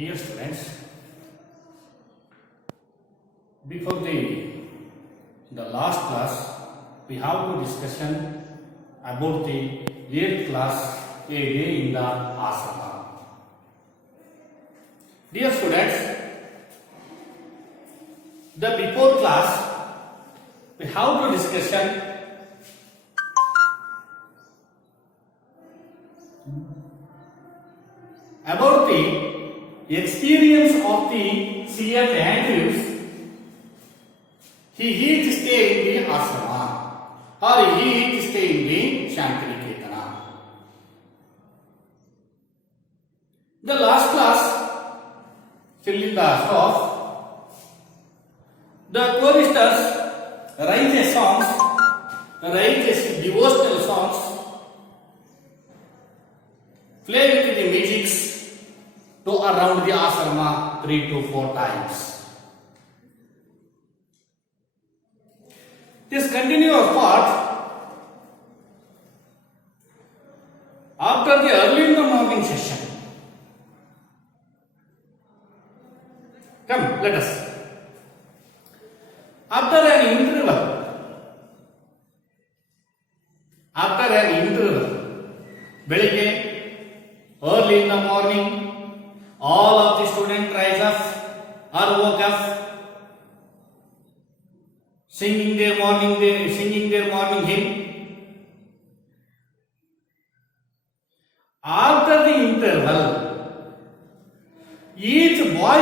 Dear students, before the last class, we have to discussion about the 8th class, a day in the asana. Dear students, the before class, we have to discussion about the experience of the C.F. Andrews. He is stay in the ashrama or he is stay in the Shantiniketan. The last class, fill in the strophe. The choristers write songs, write devotional songs, play with the musics to around the asrama 3 to 4 times. This continuous part, after the early in the morning session. Come, let us. After an interval, ಬೆಳಿಗ್ಗೆ early in the morning, all of the students rise up or woke up, singing their morning hymn. After the interval, each boy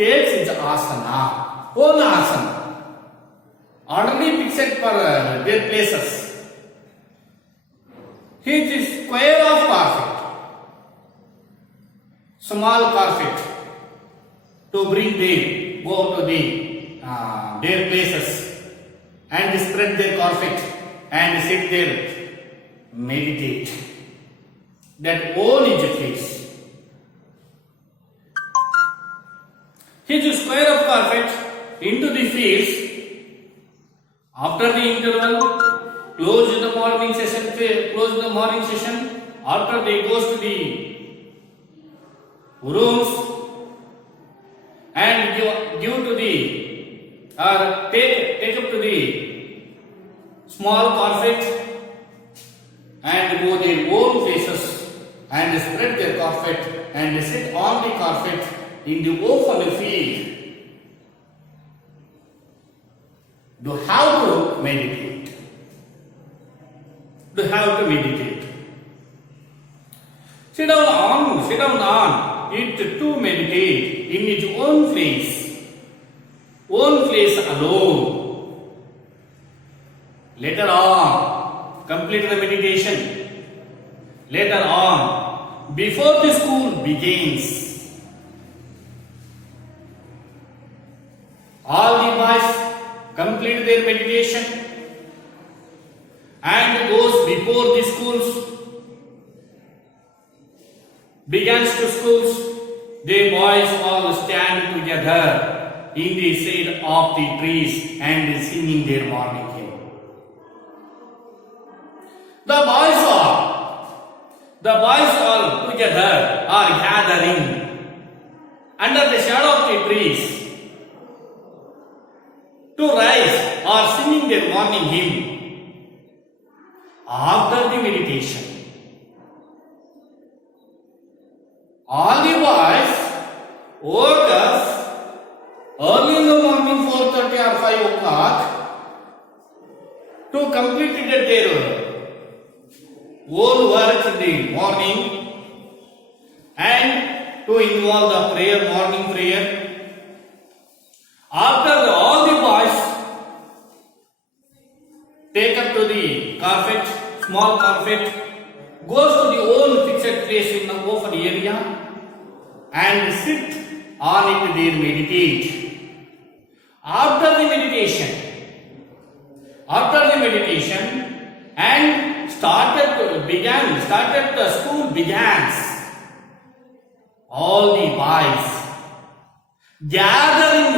takes his asana, own asana, already fixed for their places. His square of carpet, small carpet, to bring them, go to their places and spread their carpet and sit there, meditate. That all is a face. His square of carpet into the fields. After the interval, close the morning session. After they goes to the rooms and give to the or take up to the small carpet and go their own places and spread their carpet and sit on the carpet in the open field. Do how to meditate. Sit down on it to meditate in its own place alone. Later on, complete the meditation. Later on, before the school begins, all the boys complete their meditation and goes before the schools begins to schools. The boys all stand together in the shade of the trees and singing their morning hymn. The boys all together are gathering under the shadow of the trees to rise or singing their morning hymn. After the meditation, all the boys woke up early in the morning, 4:30 or 5 o'clock, to complete their whole work in the morning and to involve the morning prayer. After all the boys take up to the carpet, small carpet, goes to the own fixed place in the open area and sit on it there meditate. After the meditation and the school begins, all the boys gathering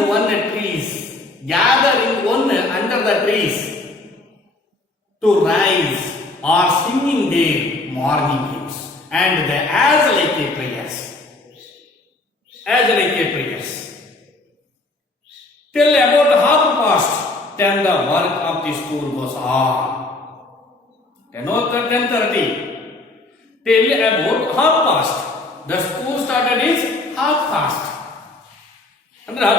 under the trees to rise are singing their morning hymns and the as like a prayers. As like a prayers. Till about 10:30, the work of the school goes on. 10:30. Till about 10:30. The school started is 10:30. Under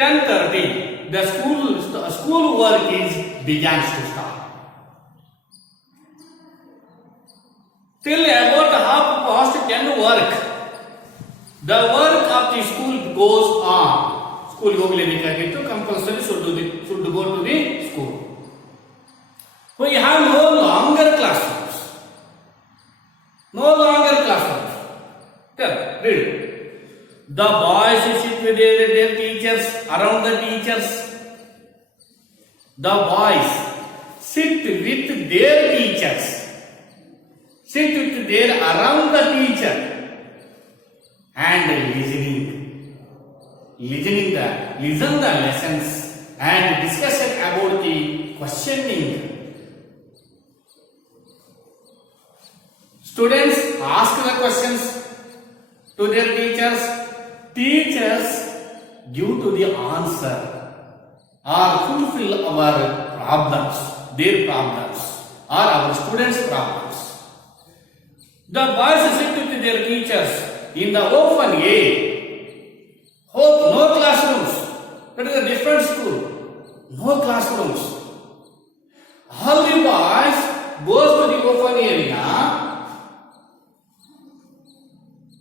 10:30, the school work is begins to start. Till about 10:30 work, the work of the school goes on. School ಹೋಗಲೇಬೇಕಾಗಿತ್ತು, compulsory should go to the school. We have no longer classrooms. No longer classrooms. Tell, read. The boys sit with their teachers, around the teachers. The boys sit with their teachers. Sit with their around the teacher and listen the lessons and discussion about the questioning. Students ask the questions to their teachers. Teachers give to the answer or fulfill our problems, their problems or our students' problems. The boys sit with their teachers in the open air. No classrooms. That is a different school. No classrooms. All the boys goes to the open area.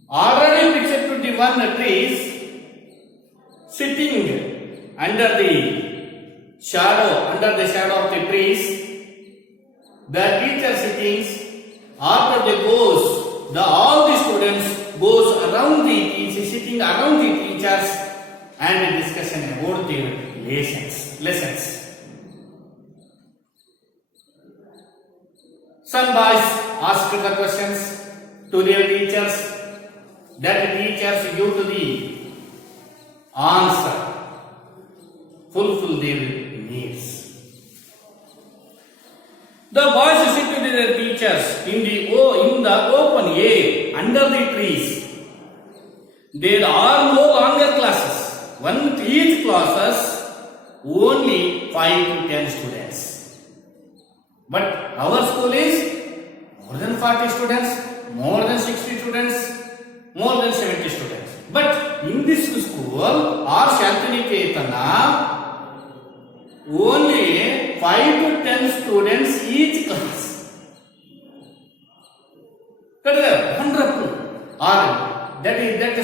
Already pictured to the one trees, sitting under the shadow of the trees. The teacher sittings. After they goes, all the students goes around the teacher, sitting around the teachers and discussion about their lessons. Some boys ask the questions to their teachers. That teachers give to the answer, fulfill their needs. The boys sit with their teachers in the open air under the trees. There are no longer classes. Each classes only 5 to 10 students. But our school is more than 40 students, more than 60 students, more than 70 students. But in this school, our Shantinikeetana, only 5 to 10 students each class. That is wonderful. That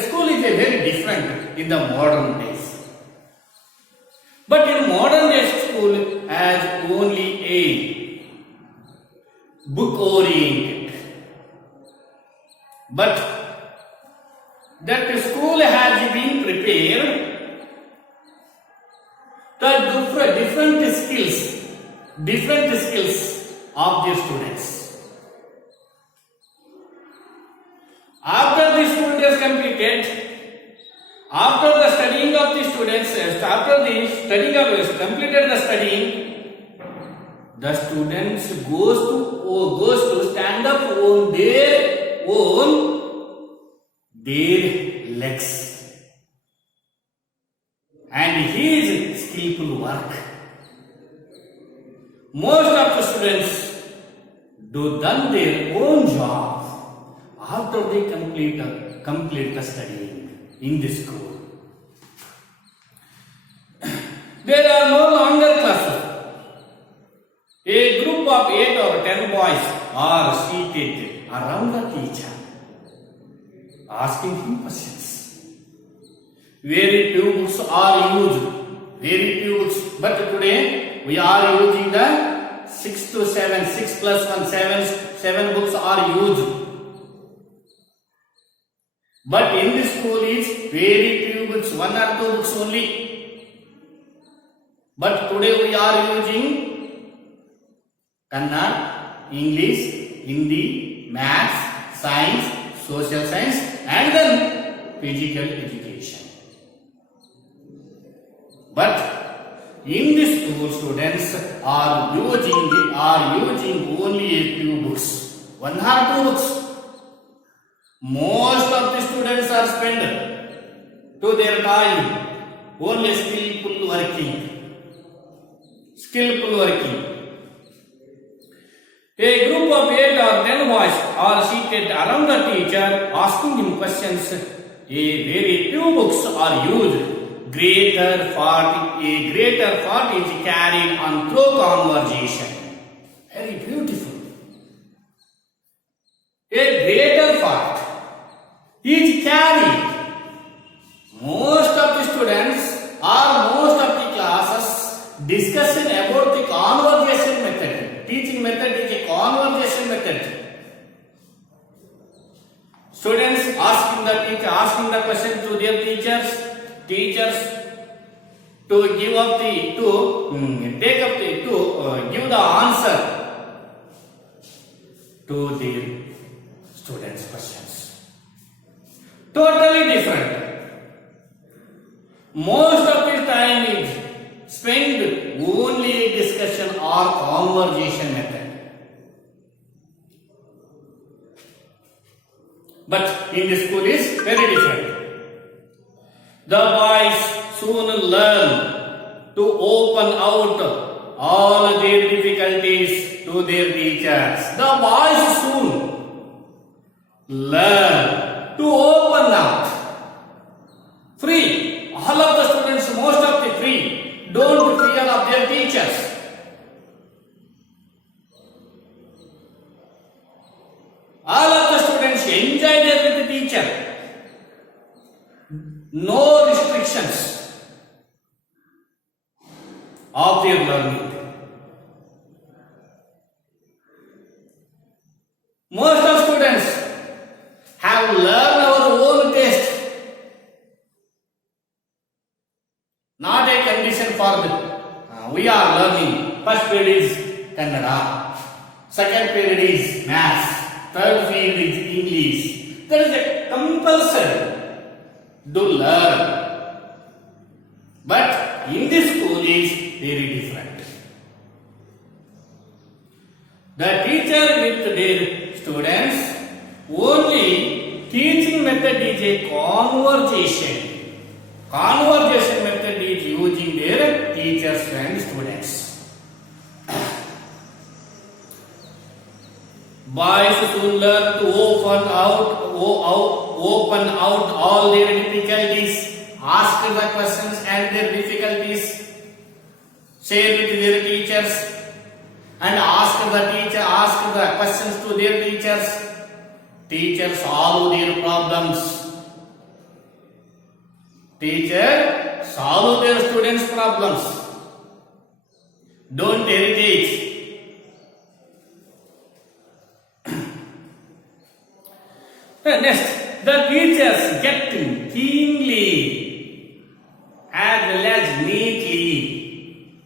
school is a very different in the modern days. But in modern day school has only a book oriented. But that school has been prepared the different skills of the students. After the school is completed, after the studying of the students, completed the studying, the students goes to stand up on their legs. And he is skillful work. Most of the students do done their own job after they complete the studying in the school. There are no longer classes. A group of 8 or 10 boys are seated around the teacher, asking him questions. Very few books are used. But today we are using the 6 to 7, 6 plus 1, 7 books are used. But in this school is very few books, 1 or 2 books only. But today we are using Kannada, English, Hindi, Maths, Science, Social Science and then Physical Education. But in this school, students are using only a few books, 1 or 2 books. Most of the students are spent to their time only skillful working. Skillful working. A group of 8 or 10 boys are seated around the teacher asking him questions. A very few books are used. A greater part is carried on through conversation. Very beautiful. A greater part is carried. Most of the students or most of the classes discussion about the conversation method. Teaching method is a conversation method. Students asking the question to their teachers to give the answer to their students' questions. Totally different. Most of the time is spent only discussion or conversation method. But in the school is very different. The boys soon learn to open out all their difficulties to their teachers. The boys soon learn to open out. Free. All of the students, most of the free. Don't fear of their teachers. All of the students enjoy their with the teacher. No restrictions of their learning. Most of students have learned our own taste. Not a condition for them. We are learning. First period is Kannada. Second period is Maths. Third period is English. There is a compulsion to learn. But in this school is very different. The teacher with their students, only teaching method is a conversation. Conversation method is using their teachers and students. Boys soon learn to open out all their difficulties, ask the questions and their difficulties, share with their teachers, and ask the questions to their teachers. Teachers solve their problems. Teacher solve their students' problems. Don't irritate. Next, the teachers get keenly as well as neatly.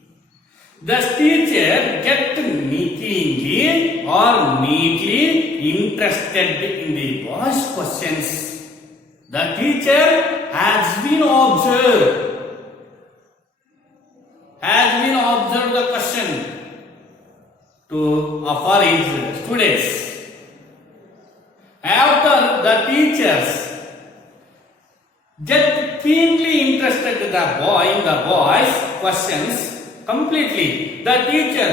The teacher get keenly or neatly interested in the boys' questions. The teacher has been observed the question for his students. After the teachers get keenly interested in the boys' questions completely, the teacher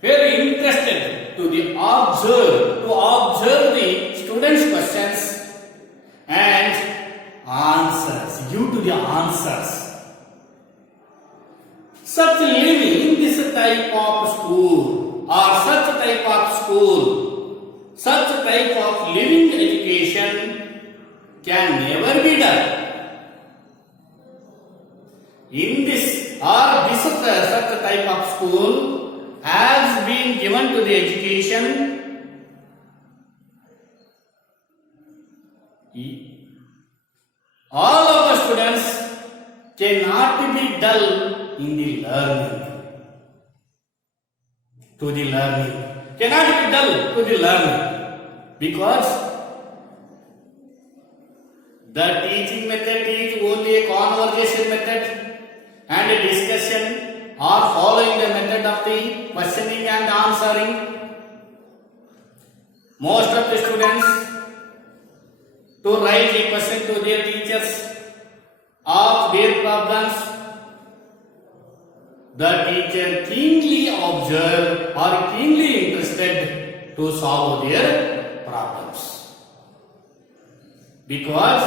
very interested to observe the students' questions and answers, due to the answers. Such living in this type of school or such type of living education can never be done. In this such type of school has been given to the education, all of the students cannot be dull in the learning. Cannot be dull to the learning, because the teaching method is only a conversation method and a discussion or following the method of the questioning and answering. Most of the students write a question to their teachers of their problems. The teacher keenly observed or keenly interested to solve their problems. Because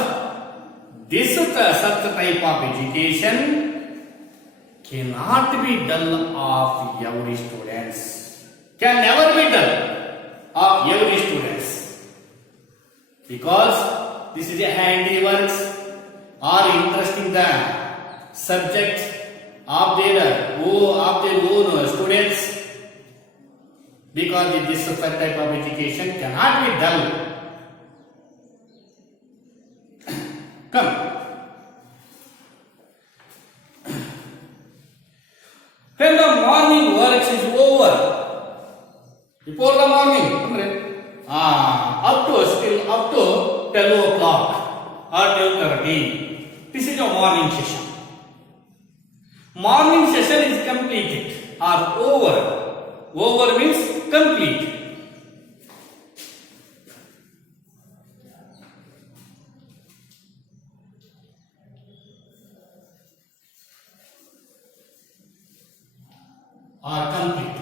this such type of education cannot be done of every students. Can never be done of every students. Because this is a handiworks or interest in the subject of their own students. Because this type of education cannot be done. Come. When the morning work is over, before the morning, up to 12 o'clock or 12:30, this is a morning session. Morning session is completed or over. Over means complete. Or complete.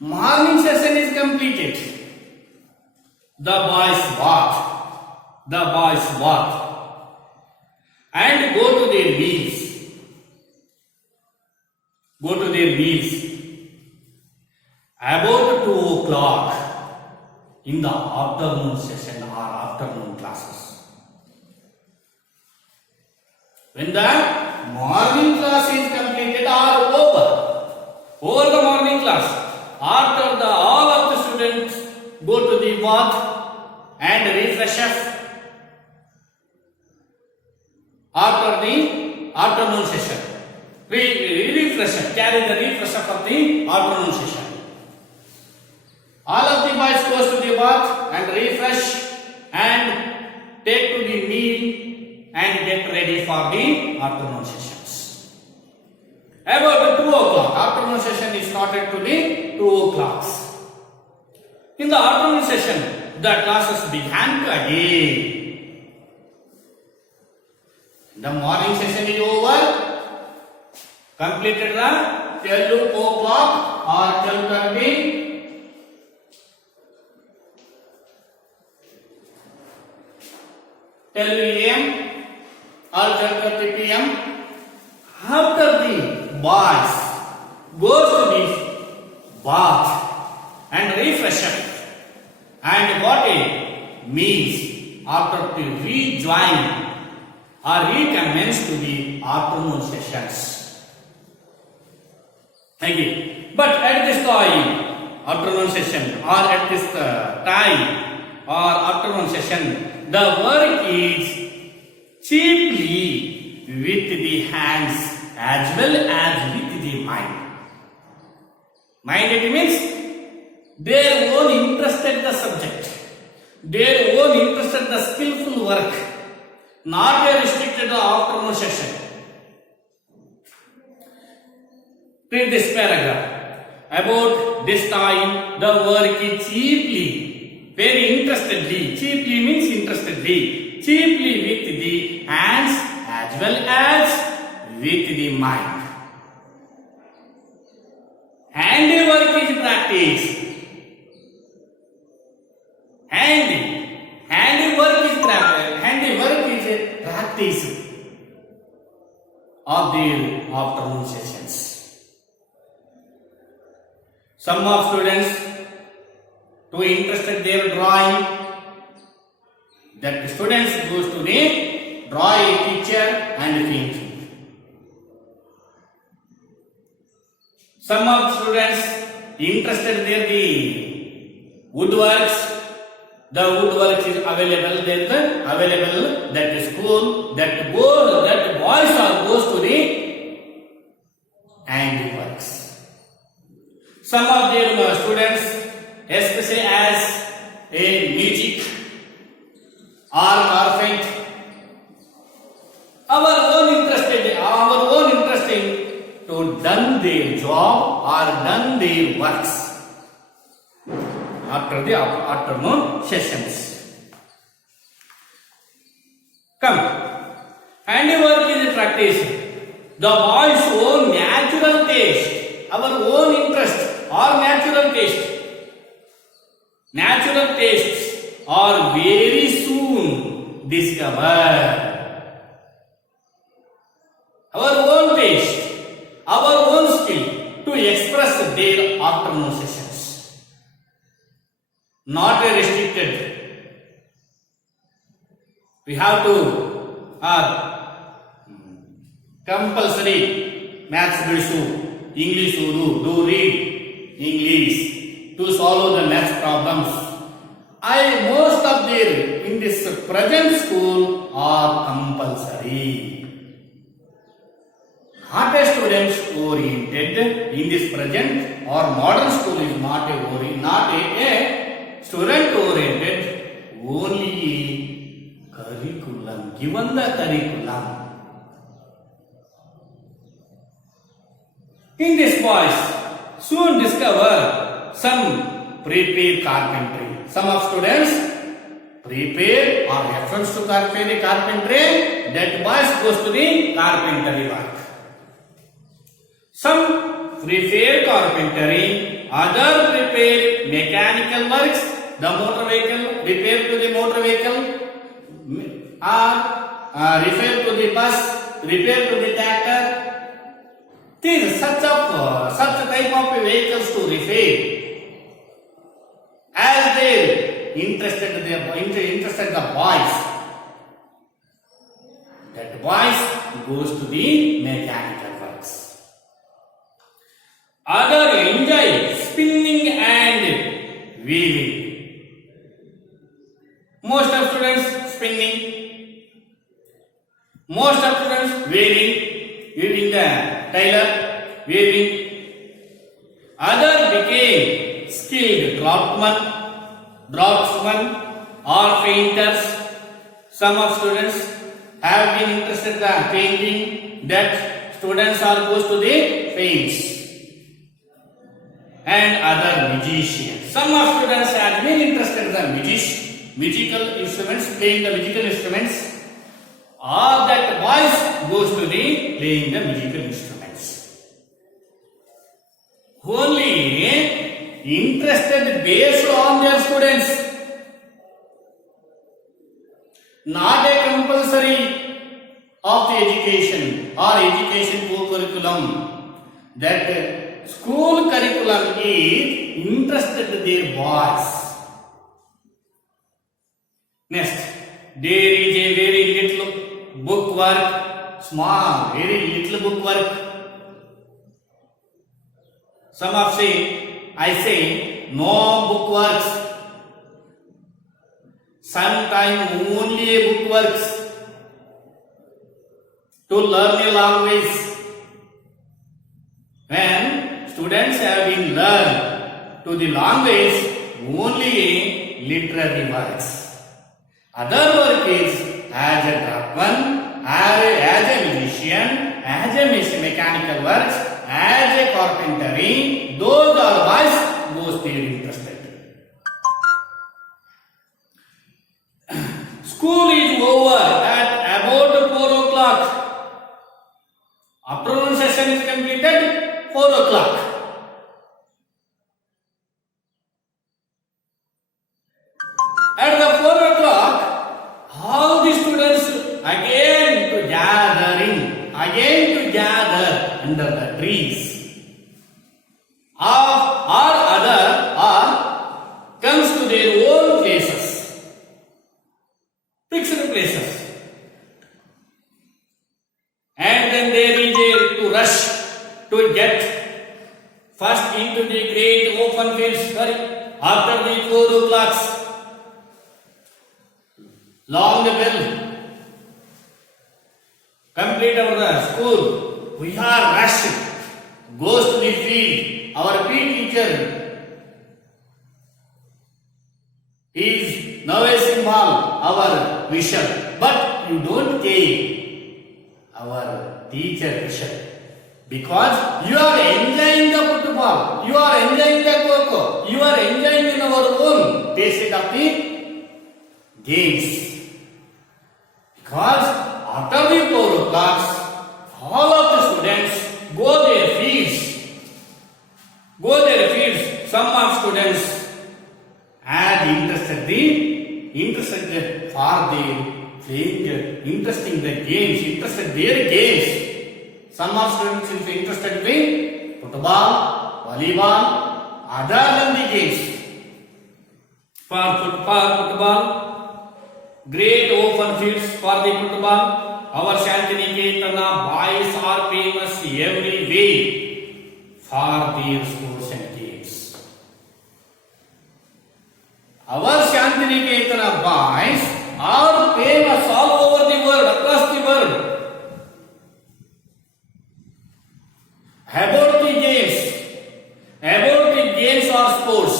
Morning session is completed. The boys bath and go to their meals. About 2 o'clock in the afternoon session or afternoon classes. When the morning class is completed or over the morning class, after all of the students go to the bath and refresh up. After the afternoon session, carry the refresh up of the afternoon session. All of the boys goes to the bath and refresh and take to the meal and get ready for the afternoon sessions. About 2 o'clock, afternoon session is started to the 2 o'clock. In the afternoon session, the classes began again. The morning session is over, completed the 12 o'clock or 12:30. 12 a.m. or 12:30 p.m. After the boys goes to the bath and refresh up and got a meals after to rejoin or recommence to the afternoon sessions. Thank you. But at this time, afternoon session or at this time or afternoon session, the work is chiefly with the hands as well as with the mind. Mind it means their own interested the subject, their own interested the skillful work, not a restricted the afternoon session. Read this paragraph. About this time, the work is chiefly, very interestedly, chiefly means interestedly, chiefly with the hands as well as with the mind. Handiwork is practiced. Handiwork is practice of the afternoon sessions. Some of students to interested their drawing, that students goes to the drawing teacher and painting. Some of students interested their the woodworks. The woodwork is available there, that school, that boys are goes to the handiworks. Some of their students, especially as a music or carpent, our own interest in to done their job or done their works after the afternoon sessions. Come. Handiwork is a practice. The boy's own natural taste, our own interest or natural taste. Natural tastes are very soon discovered. Our own taste, our own skill to express their afternoon sessions. Not restricted. We have to compulsory maths bidu, English do read English to solve the maths problems. Most of them in this present school are compulsory. Not a students oriented in this present or modern school is not a student oriented, only curriculum, given the curriculum. In this boys soon discover some prepare carpentry. Some of students prepare or reference to carpentry, that boys goes to the carpentry work. Some prepare carpentry, other prepare mechanical works, the motor vehicle, repair to the motor vehicle, repair to the bus, repair to the tractor. These such type of vehicles to repair. As they interested the boys, that boys goes to the mechanical works. Other enjoy spinning and weaving. Most of students spinning. Most of students weaving the tailor, weaving. Other became skilled draftsmen or painters. Some of students have been interested in the painting, that students are supposed to the paints. And other musicians. Some of students have been interested in the musical instruments, playing the musical instruments. Or that boys goes to the playing the musical instruments. Only interested based on their students. Not a compulsory of the education or education co-curriculum. That school curriculum is interested their boys. Next, there is a very little book work, small, very little book work. Some of I say, no book works. Sometimes only a book works. To learn a language. When students have been learned to the language, only a literary works. Other work is as a draftsman, as a musician, as a mechanical works, as a carpentry. Those are boys most interested. School is over at about 4 o'clock. Afternoon session is completed 4 o'clock. At the 4 o'clock, all the students again to gather under the trees. Or comes to their own places, fixed places, and then there is to rush to get first into the great open fields. After the 4 o'clocks, long bell, complete our school. We are rushing, goes to the field. Our PE teacher is nowadays involved our vision, but you don't care our teacher vision, because you are enjoying the football, you are enjoying the coco, you are enjoying in our own taste of the games. because after the 4 o'clock, all of the students go their fields. Some of students are interested for their playing, interesting the games, interested their games. Some of students is interested in football, volleyball, other than the games. For football, great open fields for the football. Our Shantinikeetana boys are famous every way for their sports and games. Our Shantinikeetana boys are famous all over the world, across the world. About the games or sports.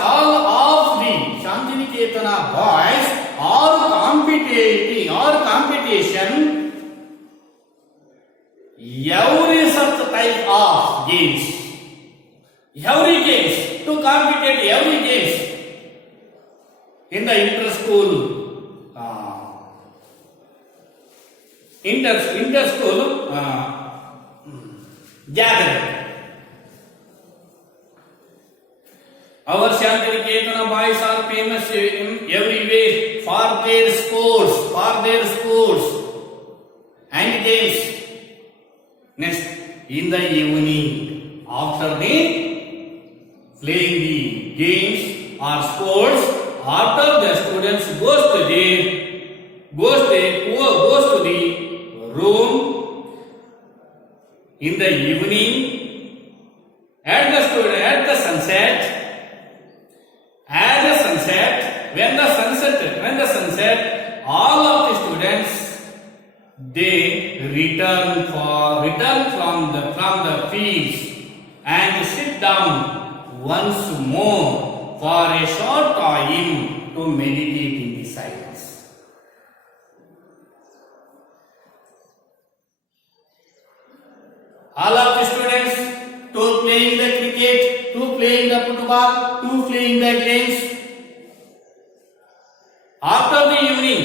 All of the Shantinikeetana boys are competition every such type of games. Every games to compete every games in the inter-school gathering. Our Shantinikeetana boys are famous in every way for their sports and games. Next, in the evening, after the playing the games or sports, after the students goes to the room in the evening at the sunset. When the sunset, all of the students they return from the fields and sit down once more for a short time to meditate in the silence. All of the students to playing the cricket, to playing the football, to playing the games. After the evening,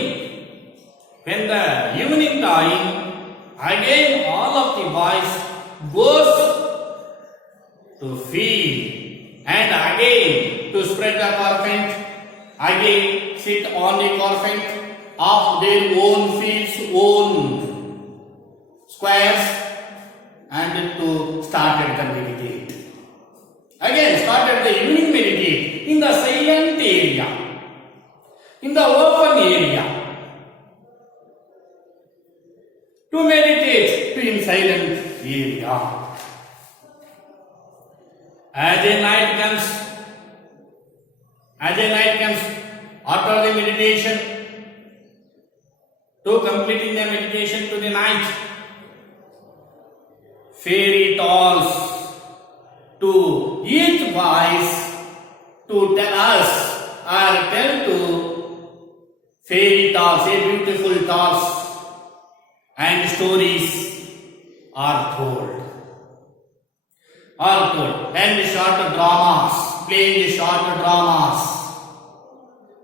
when the evening time, again all of the boys goes to field and again to spread the carpet, again sit on the carpet of their own fields, own squares, and to started the meditate. Again started the evening meditate in the silent area. In the open area, to meditate in silent area. As a night comes, after the meditation, to completing the meditation to the night, fairy tales to each voice to tell us or tell to fairy tales, beautiful tales and stories are told. And short dramas, playing short dramas.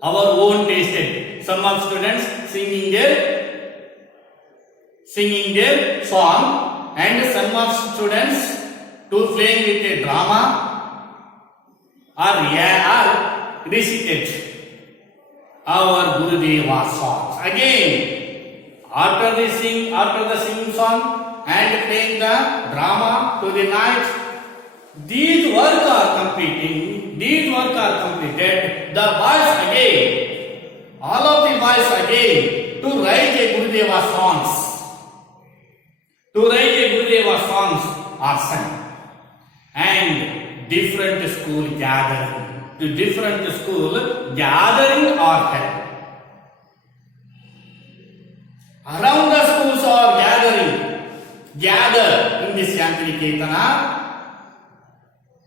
Our own tasted. Some of students singing their song, and some of students to playing with a drama or recited our Gurudeva songs. Again, after the singing song and playing the drama to the night, these work are completed. The boys again, all of the boys again, to write a Gurudeva songs. Are sung, and different school gathering are held. Around the schools are gather in this Shantinikeetana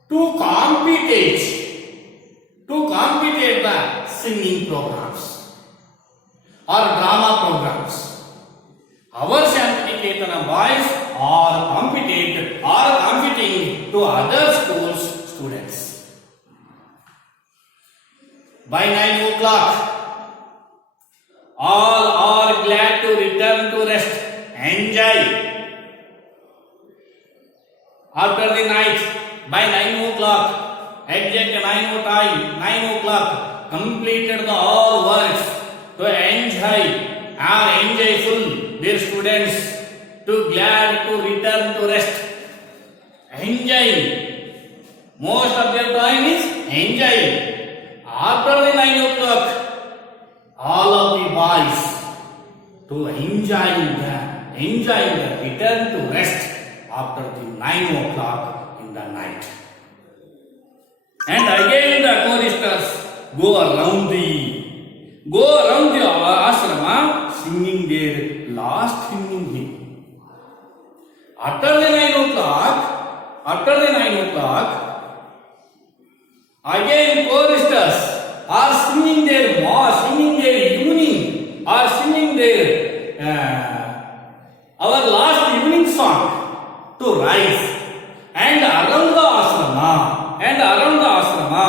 to compete the singing programs or drama programs. Our Shantinikeetana boys are competing to other schools students. after the night, by 9 o'clock, exact 9 time, 9 o'clock, completed the all works to enjoy or enjoyful their students to glad to return to rest. Enjoy. Most of their time is enjoy. After the 9 o'clock, all of the boys to enjoy the return to rest after the 9 o'clock in the night. And again the choristers go around the ashrama singing their last hymn. After the 9 o'clock, again choristers are singing their evening, or singing their our last evening song to rise. And around the ashrama,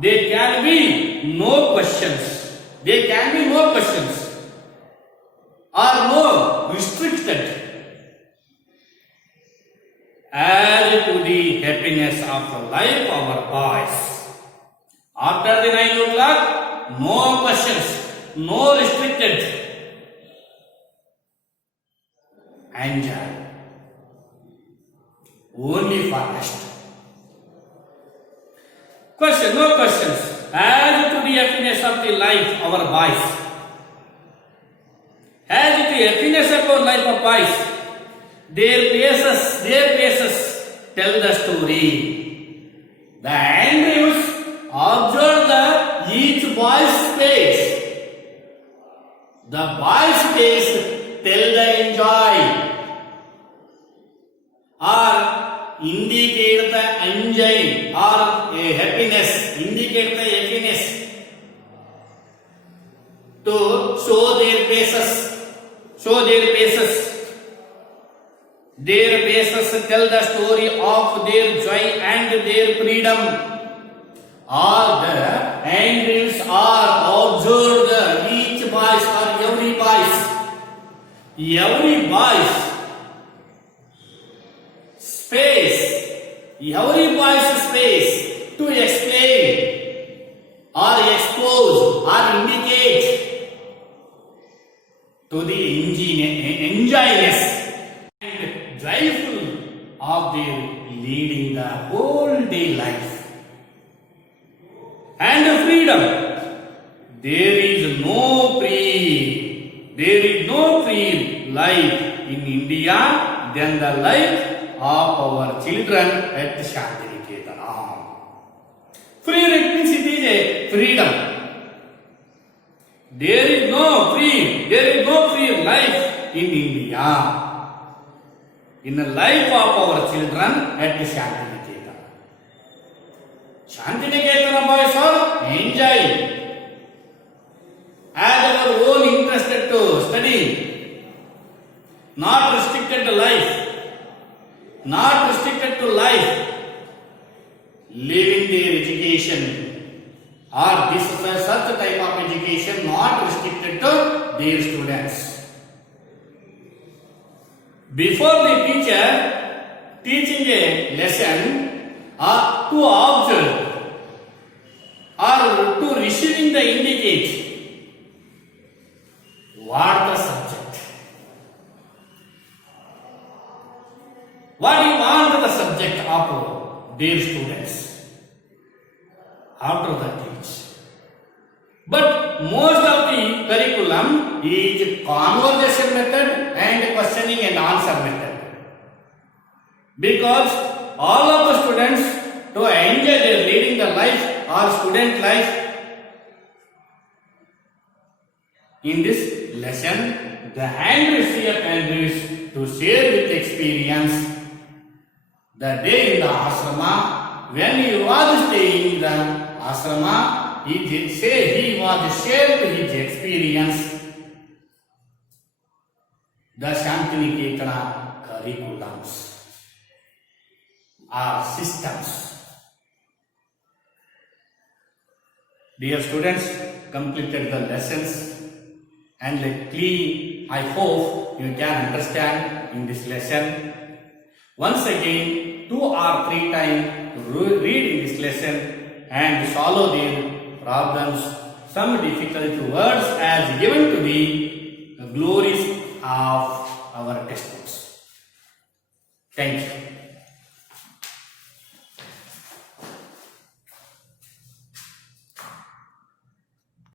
there can be no questions. Or no restricted as to the happiness of the life of our boys. After the 9 o'clock, no questions, no restricted. Enjoy. Only for rest. No questions. As to the happiness of the life of our boys. As to the happiness of our life of boys. Their faces tell the story. The Andrews observe each boy's face. The boy's face tell the enjoy, or indicate the enjoy, or a happiness, indicate the happiness to show their faces. Their faces tell the story of their joy and their freedom. All the angels are observed each boys or every boys space to explain or expose or indicate to the enjoyness and joyful of their leading the whole day life and freedom. There is no free life in India than the life of our children at Shantiniketanam. Free means it is a freedom. There is no free life in India. In the life of our children at Shantiniketanam. Shantiniketanam boys are enjoy as our own interested to study, not restricted to life, living their education, or this is such a type of education not restricted to their students. Before the teacher teaching a lesson, or to observe, or to receiving the indicate what the subject, what you want the subject of their students after the teach. But most of the curriculum is conversation method and questioning and answer method, because all of the students to enjoy their leading the life or student life in this lesson, the Andrews to share with experience the day in the ashrama when he was staying in the ashrama. He was shared his experience the Shantiniketana curriculums or systems. Dear students, completed the lessons, and I hope you can understand in this lesson. Once again, 2 or 3 times read this lesson and solve their problems. Some difficult words as given to the glories of our textbooks. Thank you.